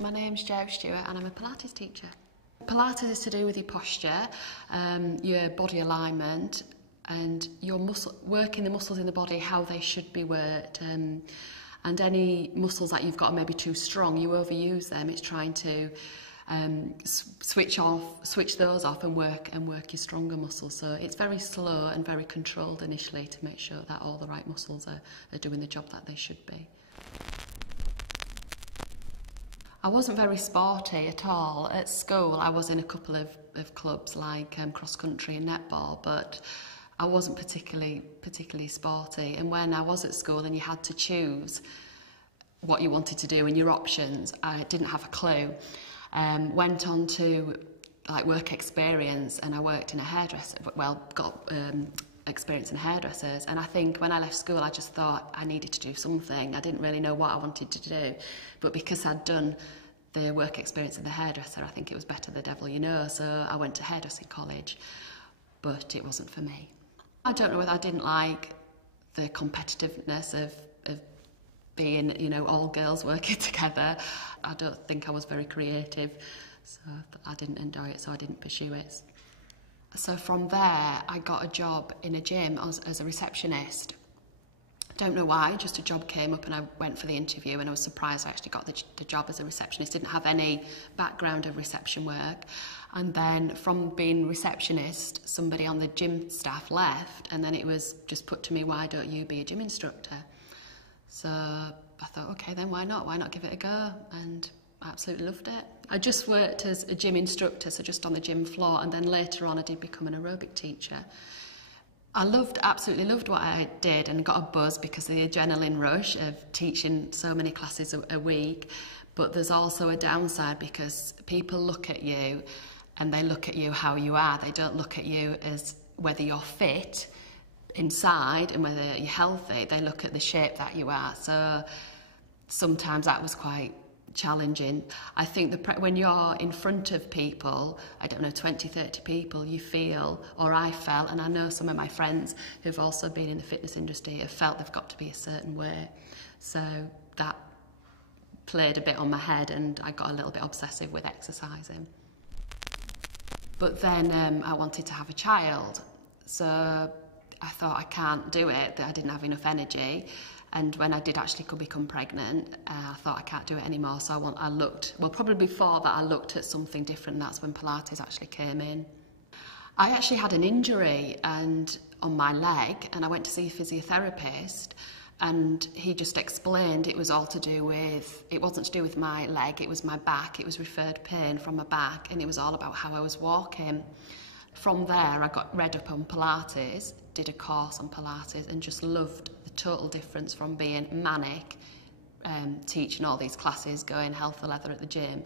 My name's Jo Stewart and I'm a Pilates teacher. Pilates is to do with your posture, your body alignment and your working the muscles in the body how they should be worked. And any muscles that you've got are maybe too strong, you overuse them. It's trying to switch those off and work your stronger muscles. So it's very slow and very controlled initially to make sure that all the right muscles are doing the job that they should be. I wasn't very sporty at all. At school, I was in a couple of clubs like cross-country and netball, but I wasn't particularly sporty. And when I was at school and you had to choose what you wanted to do and your options, I didn't have a clue. Went on to like work experience and I worked in a hairdresser, got experience in hairdressers, and I think when I left school I just thought I needed to do something. I didn't really know what I wanted to do, but because I'd done the work experience in the hairdresser, I think it was better the devil you know, so I went to hairdressing college, but it wasn't for me. I don't know whether I didn't like the competitiveness of being, you know, all girls working together. I don't think I was very creative, so I didn't enjoy it, so I didn't pursue it. So from there, I got a job in a gym as a receptionist. Don't know why, just a job came up and I went for the interview and I was surprised I actually got the job as a receptionist. Didn't have any background of reception work. And then from being receptionist, somebody on the gym staff left, and then it was just put to me, why don't you be a gym instructor? So I thought, okay, then why not? Why not give it a go? And I absolutely loved it. I just worked as a gym instructor, so just on the gym floor, and then later on I did become an aerobic teacher. I absolutely loved what I did and got a buzz because of the adrenaline rush of teaching so many classes a week, but there's also a downside because people look at you and they look at you how you are. They don't look at you as whether you're fit inside and whether you're healthy. They look at the shape that you are. So sometimes that was quite challenging. I think when you're in front of people, I don't know, 20, 30 people, you feel, or I felt, and I know some of my friends who've also been in the fitness industry have felt they've got to be a certain way. So that played a bit on my head and I got a little bit obsessive with exercising. But then I wanted to have a child. So I thought I can't do it, that I didn't have enough energy. And when I did actually become pregnant, I thought I can't do it anymore. So I looked, well, probably before that I looked at something different, and that's when Pilates actually came in. I actually had an injury on my leg, and I went to see a physiotherapist, and he just explained it was all to do with, it wasn't to do with my leg, it was my back. It was referred pain from my back, and it was all about how I was walking. From there, I got read up on Pilates, did a course on Pilates, and just loved the total difference from being manic, teaching all these classes, going hell for leather at the gym,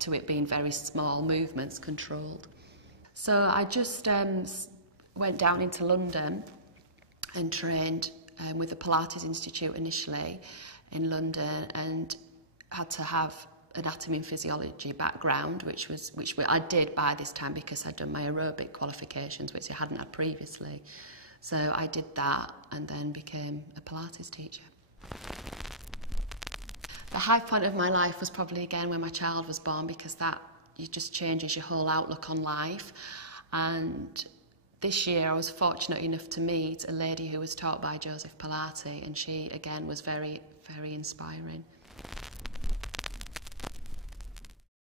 to it being very small movements, controlled. So I just went down into London and trained with the Pilates Institute initially in London, and had to have anatomy and physiology background, which I did by this time because I'd done my aerobic qualifications, which I hadn't had previously. So I did that and then became a Pilates teacher. The high point of my life was probably again when my child was born, because that just changes your whole outlook on life. And this year I was fortunate enough to meet a lady who was taught by Joseph Pilates, and she again was very, very inspiring.